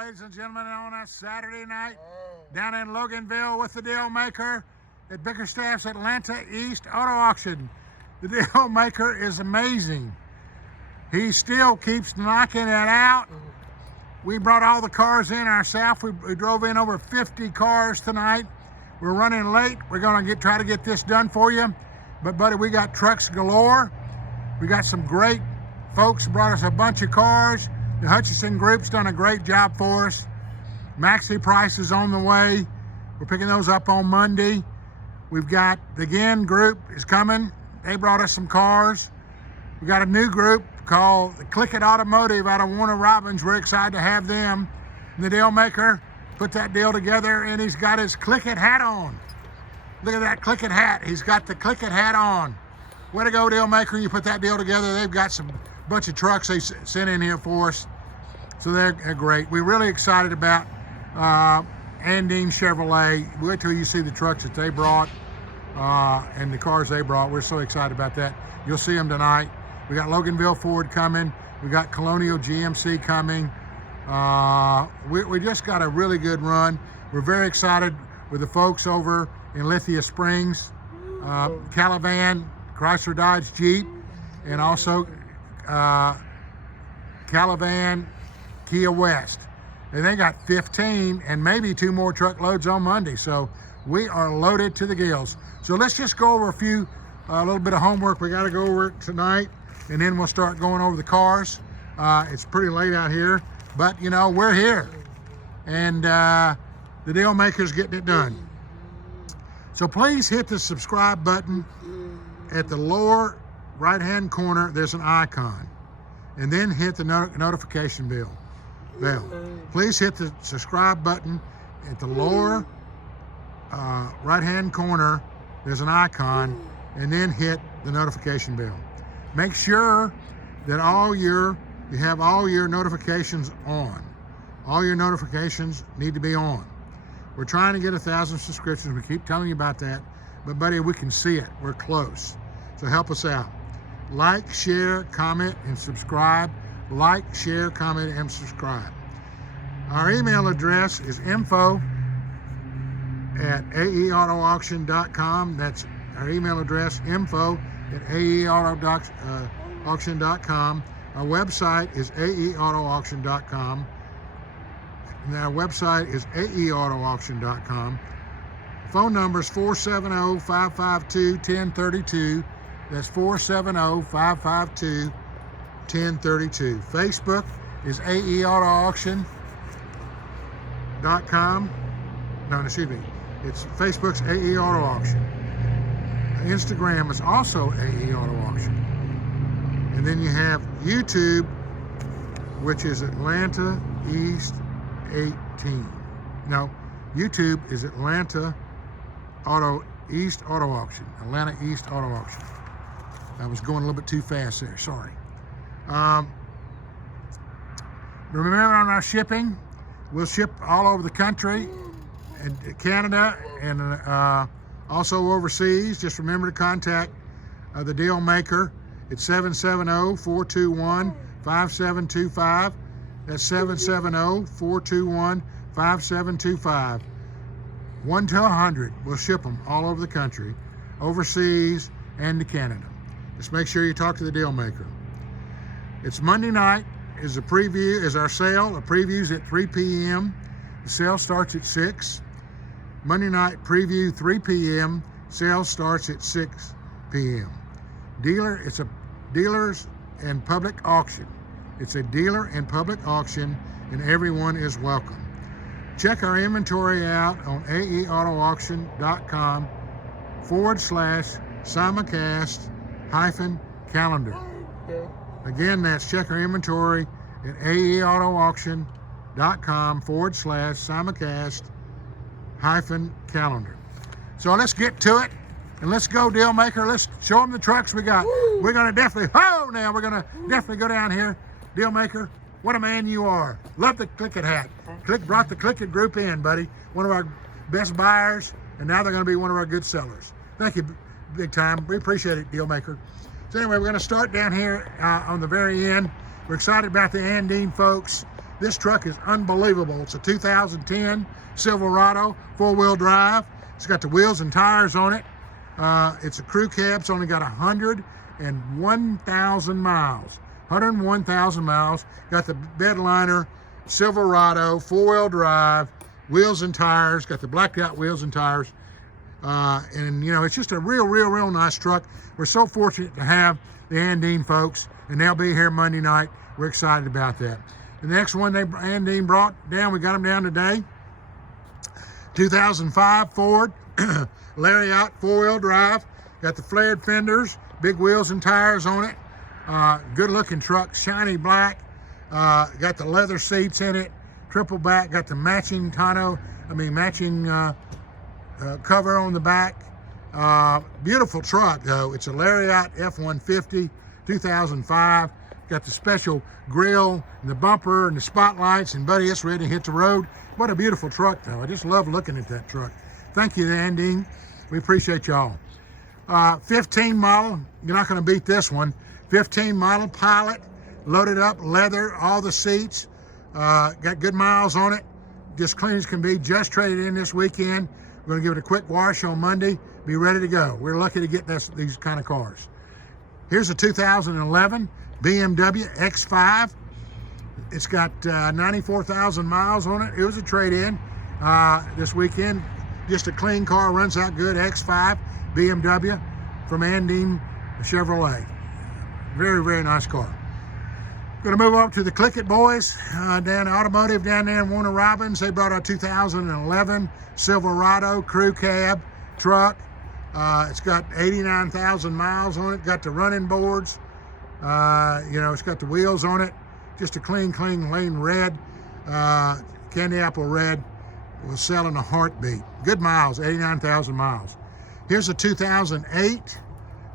ladies and gentlemen, on a Saturday night down in Loganville with the deal maker at Bickerstaff's Atlanta East Auto Auction. The deal maker is amazing. He still keeps knocking it out. We brought all the cars in ourselves. We drove in over 50 cars tonight. We're running late. We're gonna try to get this done for you. But buddy, we got trucks galore. We got some great folks brought us a bunch of cars. The Hutchinson group's done a great job for us. Maxie price is on the way. We're picking those up on Monday. We've got the Ginn group is coming. They brought us some cars. We got a new group called the It Automotive out of Warner Robins. We're excited to have them. And the deal maker put that deal together, and he's got his It hat on. Look at that It hat. He's got the It hat on. Way to go, deal maker. You put that deal together. They've got some bunch of trucks they sent in here for us. So they're great. We're really excited about Andean Chevrolet. Wait till you see the trucks that they brought and the cars they brought. We're so excited about that. You'll see them tonight. We got Loganville Ford coming. We got Colonial GMC coming. We just got a really good run. We're very excited with the folks over in Lithia Springs, Calavan, Chrysler Dodge Jeep, and also Calavan Kia West. And they got 15 and maybe 2 more truckloads on Monday. So we are loaded to the gills. So let's just go over a little bit of homework we got to go over tonight, and then we'll start going over the cars. It's pretty late out here, but you know, we're here, and the deal maker's getting it done. So please hit the subscribe button. At the lower right-hand corner, there's an icon, and then hit the notification bell. Please hit the subscribe button. At the lower right-hand corner, there's an icon, and then hit the notification bell. Make sure that you have all your notifications on. All your notifications need to be on. We're trying to get 1,000 subscriptions. We keep telling you about that, but buddy, we can see it. We're close. So help us out. Like, share, comment, and subscribe. Like, share, comment, and subscribe. Our email address is info@aeautoauction.com. That's our email address, info@aeautoauction.com. Our website is aeautoauction.com. And our website is aeautoauction.com. Phone number is 470-552-1032. That's 470-552-1032. Facebook is aeautoauction.com. No, excuse me. It's Facebook's AE Auto Auction. Instagram is also AE Auto Auction. And then you have YouTube, which is Atlanta East 18. No, YouTube is Atlanta East Auto Auction. Atlanta East Auto Auction. I was going a little bit too fast there, sorry. Remember on our shipping, we'll ship all over the country, and Canada, and also overseas. Just remember to contact the deal maker at 770-421-5725. That's 770-421-5725. 1 to 100, we'll ship them all over the country, overseas, and to Canada. Just make sure you talk to the deal maker. It's Monday night is a preview, is our sale. The preview's at 3 p.m. The sale starts at 6. Monday night preview, 3 p.m. Sale starts at 6 p.m. It's a dealers and public auction. It's a dealer and public auction, and everyone is welcome. Check our inventory out on aeautoauction.com/simulcast-calendar. Again, that's check our inventory at aeautoauction.com/simulcast-calendar. So let's get to it, and let's go, deal maker. Let's show them the trucks we got. We're gonna definitely go down here. Deal maker, what a man you are. Love the It hat. Brought the It group in, buddy. One of our best buyers, and now they're gonna be one of our good sellers. Thank you, big time. We appreciate it, deal maker. So anyway, we're gonna start down here on the very end. We're excited about the Andean folks. This truck is unbelievable. It's a 2010 Silverado, 4-wheel drive. It's got the wheels and tires on it. It's a crew cab. It's only got 101,000 miles. 101,000 miles. Got the bed liner, Silverado, 4-wheel drive, wheels and tires. Got the blacked out wheels and tires. And you know, it's just a real nice truck. We're so fortunate to have the Andean folks, and they'll be here Monday night. We're excited about that. The next one Andean brought down, we got them down today. 2005 Ford Lariat, 4-wheel drive. Got the flared fenders, big wheels and tires on it. Good looking truck, shiny black. Got the leather seats in it, triple back. Got the matching cover on the back. Beautiful truck though. It's a Lariat F-150, 2005. Got the special grill and the bumper and the spotlights, and buddy, it's ready to hit the road. What a beautiful truck though. I just love looking at that truck. Thank you, Andean. We appreciate y'all. 15 model, you're not gonna beat this one. 15 model Pilot, loaded up, leather, all the seats. Got good miles on it. Just clean as can be, just traded in this weekend. We're gonna give it a quick wash on Monday, be ready to go. We're lucky to get these kind of cars. Here's a 2011 BMW X5. It's got 94,000 miles on it. It was a trade-in this weekend. Just a clean car, runs out good. X5 BMW from Andean Chevrolet. Very nice car. Going to move up to the Click It boys down Automotive down there in Warner Robins. They brought a 2011 Silverado crew cab truck. It's got 89,000 miles on it. Got the running boards. It's got the wheels on it. Just a clean red, candy apple red. Will sell in a heartbeat. Good miles, 89,000 miles. Here's a 2008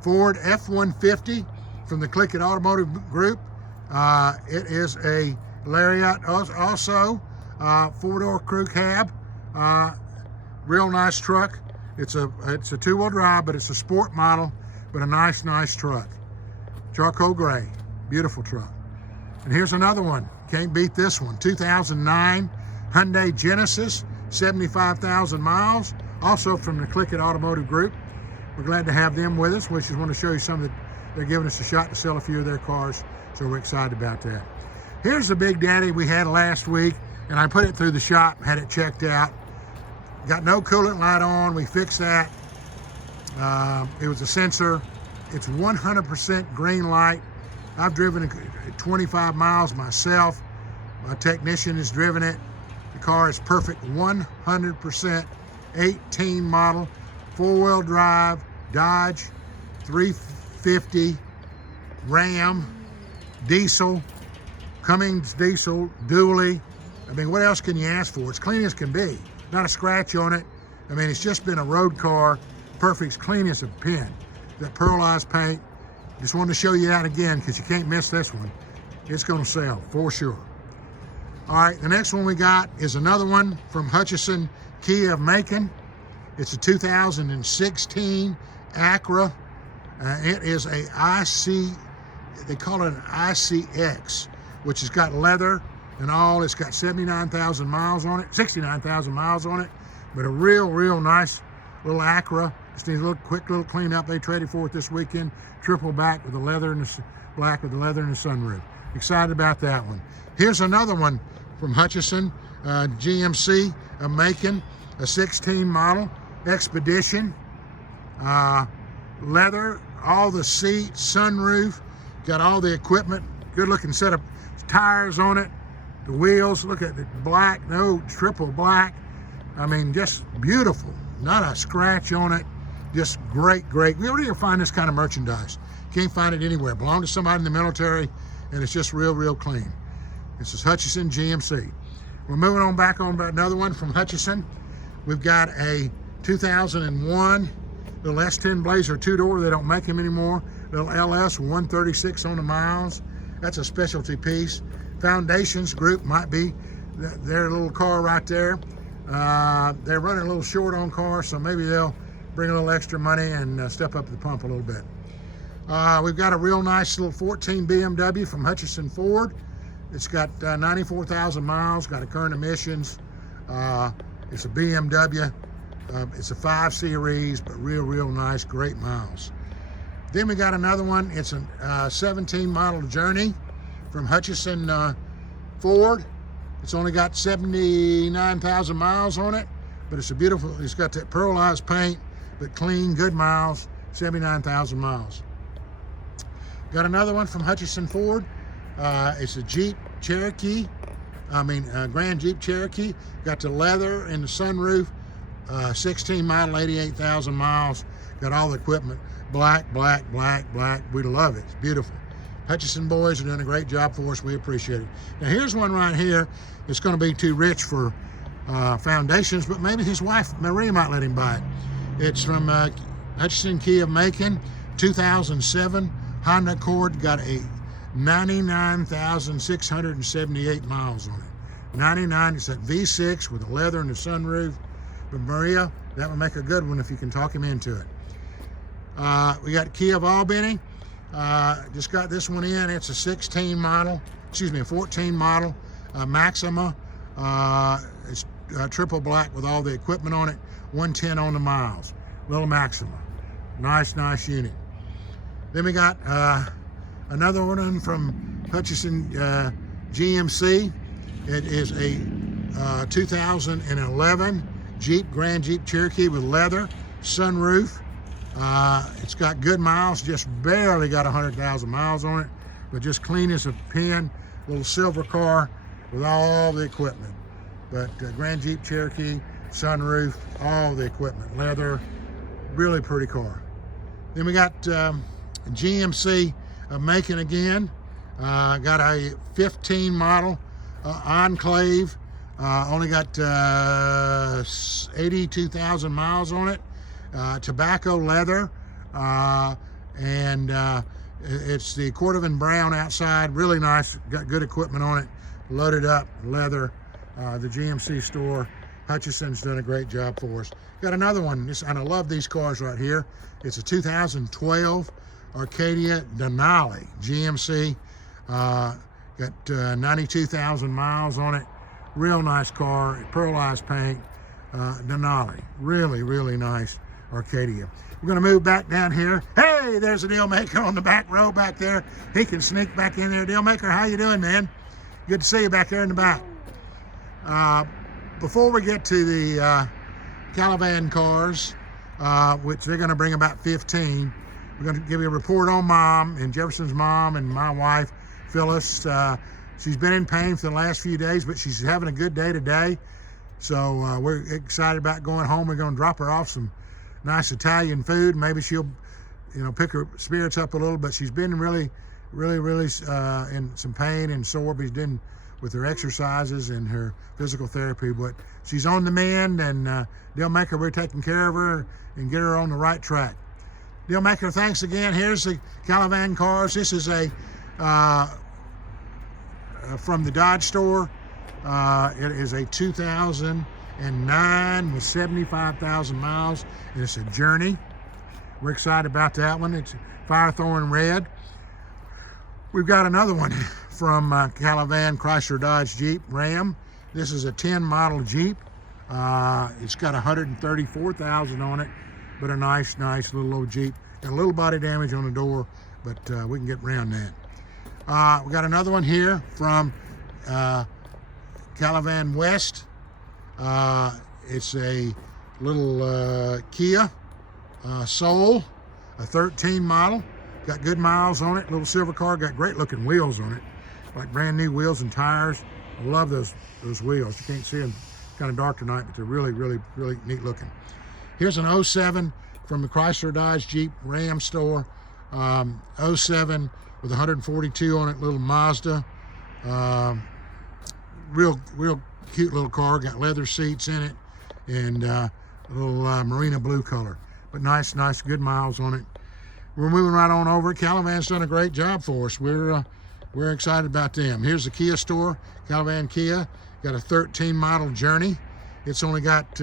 Ford F-150 from the Click It Automotive Group. It is a Lariat, also 4-door crew cab. Real nice truck. It's a 2-wheel drive, but it's a sport model, but a nice truck. Charcoal gray, beautiful truck. And here's another one. Can't beat this one. 2009 Hyundai Genesis, 75,000 miles. Also from the Click It Automotive Group. We're glad to have them with us. We just want to show you some that they're giving us a shot to sell a few of their cars. So we're excited about that. Here's the Big Daddy we had last week, and I put it through the shop, had it checked out. Got no coolant light on. We fixed that. It was a sensor. It's 100% green light. I've driven it 25 miles myself. My technician has driven it. The car is perfect, 100%, 18 model, 4-wheel drive, Dodge, 350, Ram, diesel, Cummins diesel, dually. I mean, what else can you ask for? It's clean as can be. Not a scratch on it. I mean, it's just been a road car, perfect, clean as a pin. That pearlized paint. Just wanted to show you that again because you can't miss this one. It's going to sell for sure. All right, the next one we got is another one from Hutchinson Kia of Macon. It's a 2016 Acura. It is a IC, they call it an ICX, which has got leather and all. It's got 79,000 miles on it, 69,000 miles on it, but a real nice little Acura. Just needs a quick little cleanup. They traded for it this weekend. Triple back with the leather and the black with the leather and the sunroof. Excited about that one. Here's another one from Hutchinson GMC of Macon, a 16 model Expedition. Leather, all the seats, sunroof, got all the equipment. Good looking set of tires on it. The wheels, look at the black, no triple black. I mean, just beautiful. Not a scratch on it. Just great. Where do you find this kind of merchandise? Can't find it anywhere. Belonged to somebody in the military, and it's just real clean. This is Hutchinson GMC. We're moving on back on about another one from Hutchinson. We've got a 2001 little S10 Blazer 2-door. They don't make them anymore. Little LS 136 on the miles. That's a specialty piece. Foundations Group might be their little car right there. They're running a little short on cars, so maybe they'll bring a little extra money and step up the pump a little bit. We've got a real nice little 14 BMW from Hutchinson Ford. It's got 94,000 miles, got a current emissions. It's a BMW. It's a 5 Series, but real nice, great miles. Then we got another one. It's a 17 model Journey from Hutchinson Ford. It's only got 79,000 miles on it, but it's a beautiful, it's got that pearlized paint, but clean, good miles, 79,000 miles. Got another one from Hutchinson Ford. It's a Jeep Cherokee, Grand Jeep Cherokee. Got the leather and the sunroof, 16 model, 88,000 miles. Got all the equipment, black. We love it, it's beautiful. Hutchinson boys are doing a great job for us, we appreciate it. Now here's one right here. It's gonna be too rich for foundations, but maybe his wife, Maria, might let him buy it. It's from Hutchinson Kia of Macon, 2007 Honda Accord, got a 99,678 miles on it. 99, it's that V6 with the leather and the sunroof. But Maria, that would make a good one if you can talk him into it. We got Kia of Albany. Just got this one in. It's a 14 model, Maxima. It's triple black with all the equipment on it. 110 on the miles. Little Maxima. Nice unit. Then we got another one from Hutchinson GMC. It is a 2011 Grand Jeep Cherokee with leather, sunroof. It's got good miles, just barely got 100,000 miles on it, but just clean as a pin. Little silver car with all the equipment. But Grand Jeep Cherokee, sunroof, all the equipment, leather, really pretty car. Then we got GMC of Macon again. Got a 15 model Enclave. Only got 82,000 miles on it. Tobacco leather, and it's the Cordovan brown outside. Really nice. Got good equipment on it. Loaded up leather. The GMC store. Hutchinson's done a great job for us. Got another one, and I love these cars right here. It's a 2012 Arcadia Denali GMC. Got 92,000 miles on it. Real nice car, pearlized paint, Denali. Really nice Arcadia. We're gonna move back down here. Hey, there's a deal maker on the back row back there. He can sneak back in there. Deal maker, how you doing, man? Good to see you back there in the back. Before we get to the Calavan cars, which they're gonna bring about 15, we're gonna give you a report on Mom and Jefferson's mom and my wife, Phyllis. She's been in pain for the last few days, but she's having a good day today. So we're excited about going home. We're gonna drop her off some nice Italian food. Maybe she'll, pick her spirits up a little, but she's been really in some pain and sore, but she's been with her exercises and her physical therapy, but she's on the mend, and Deal Maker, we're taking care of her and get her on the right track. Deal Maker, thanks again. Here's the Calavan cars. This is a from the Dodge store. It is a 2009 with 75,000 miles, and it's a Journey. We're excited about that one. It's Firethorn red. We've got another one from Calavan Chrysler Dodge Jeep Ram. This is a 10 model Jeep. It's got 134,000 on it, but a nice little old Jeep. Got a little body damage on the door, but we can get around that. We got another one here from Calavan West. It's a little Kia Soul, a 13 model. Got good miles on it. Little silver car. Got great looking wheels on it, like brand new wheels and tires. I love those wheels. You can't see them, kind of dark tonight, but they're really neat looking. Here's an 07 from the Chrysler Dodge Jeep Ram store. 07 with 142 on it. Little Mazda. Real cute little car. Got leather seats in it, and a little marina blue color. But nice, good miles on it. We're moving right on over. Calavan's done a great job for us. We're excited about them. Here's the Kia store, Calavan Kia. Got a 13 model Journey. It's only got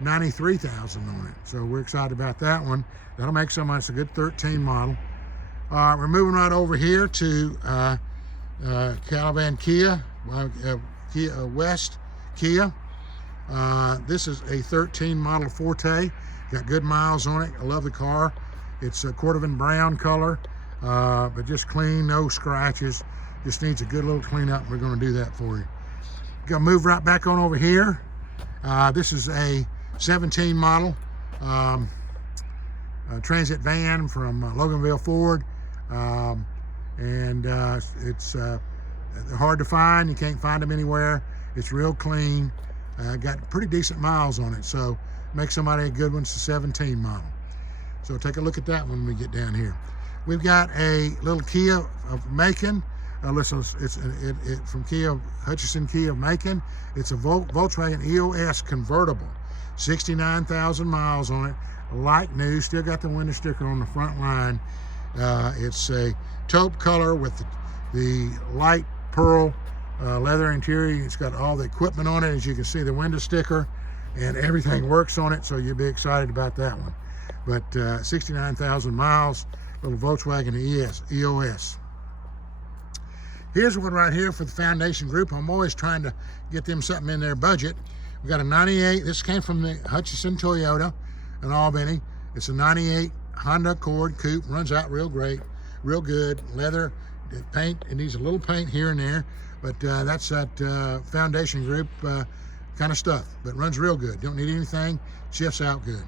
93,000 on it. So we're excited about that one. That'll make so much. It's a good 13 model. We're moving right over here to Calavan Kia, West Kia. This is a 13 model Forte. Got good miles on it. I love the car. It's a Cordovan brown color, but just clean, no scratches. Just needs a good little cleanup. We're going to do that for you. Gonna move right back on over here. This is a 17 model transit van from Loganville Ford, and it's hard to find. You can't find them anywhere. It's real clean. Got pretty decent miles on it, so make somebody a good one. It's a 17 model. So take a look at that when we get down here. We've got a little Kia of Macon. Listen, it's from Hutchinson Kia of Macon. It's a Volkswagen EOS convertible, 69,000 miles on it, like new. Still got the window sticker on the front line. It's a taupe color with the light pearl leather interior. It's got all the equipment on it, as you can see, the window sticker, and everything works on it, so you'll be excited about that one. But 69,000 miles, little Volkswagen EOS. Here's one right here for the Foundation Group. I'm always trying to get them something in their budget. We got a 98. This came from the Hutchinson Toyota in Albany. It's a 98 Honda Accord Coupe. Runs out real great, real good. Leather paint. It needs a little paint here and there, but that's that Foundation Group kind of stuff. But runs real good. Don't need anything. Shifts out good.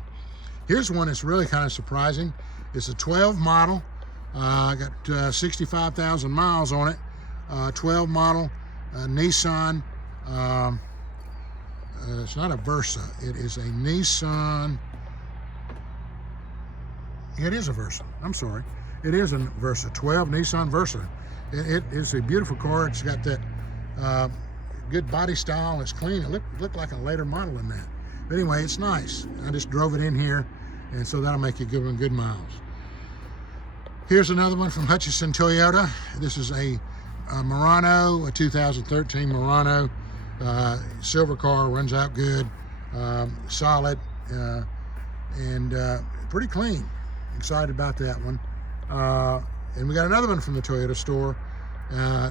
Here's one that's really kind of surprising. It's a 12 model. Got 65,000 miles on it. 12 model Nissan. It's not a Versa. It is a Nissan. It is a Versa. I'm sorry. It is a Versa. 12 Nissan Versa. It is a beautiful car. It's got that good body style. It's clean. It looked like a later model than that. But anyway, it's nice. I just drove it in here, and so that'll make you give them good miles. Here's another one from Hutchinson Toyota. This is a Murano, a 2013 Murano, silver car, runs out good, solid, and pretty clean. Excited about that one. And we got another one from the Toyota store.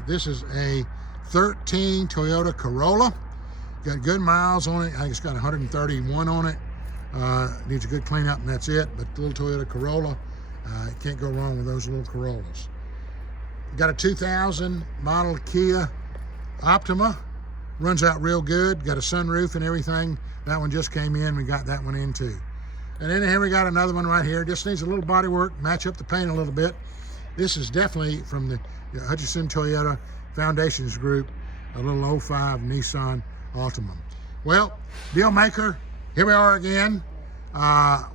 This is a 13 Toyota Corolla. Got good miles on it. I think it's got 131 on it. Needs a good cleanup, and that's it. But the little Toyota Corolla, can't go wrong with those little Corollas. Got a 2000 model Kia Optima. Runs out real good. Got a sunroof and everything. That one just came in. We got that one in too. And then here we got another one right here. Just needs a little body work. Match up the paint a little bit. This is definitely from the Hutchinson Toyota Foundations Group. A little 05 Nissan Altima. Well, deal maker, here we are again.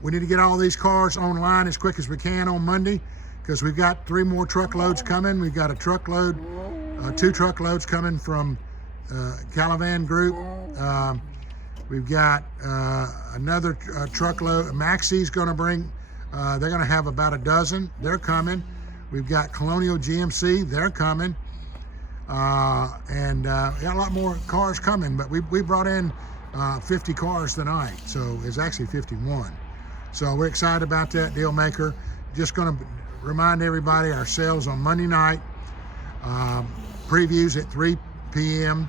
We need to get all these cars online as quick as we can on Monday, because we've got 3 more truckloads coming. We've got a truckload, 2 truckloads coming from Calavan Group. We've got another truckload. Maxie's going to bring, they're going to have about a dozen. They're coming. We've got Colonial GMC. They're coming. And got a lot more cars coming, but we brought in 50 cars tonight, so it's actually 51. So we're excited about that, deal maker. Just going to remind everybody, our sales on Monday night, previews at 3 p.m.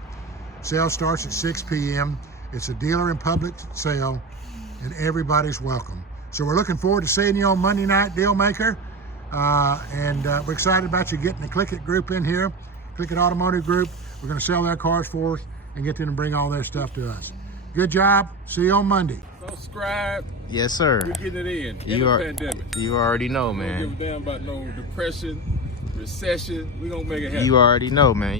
Sale starts at 6 p.m. It's a dealer and public sale, and everybody's welcome. So we're looking forward to seeing you on Monday night, deal maker. And we're excited about you getting the Click It group in here. Click It Automotive Group. We're going to sell their cars for us and get them to bring all their stuff to us. Good job. See you on Monday. Subscribe. Yes, sir. We're getting it in the pandemic. You already know, man. We don't give a damn about no depression, recession. We're going to make it happen. You already know, man.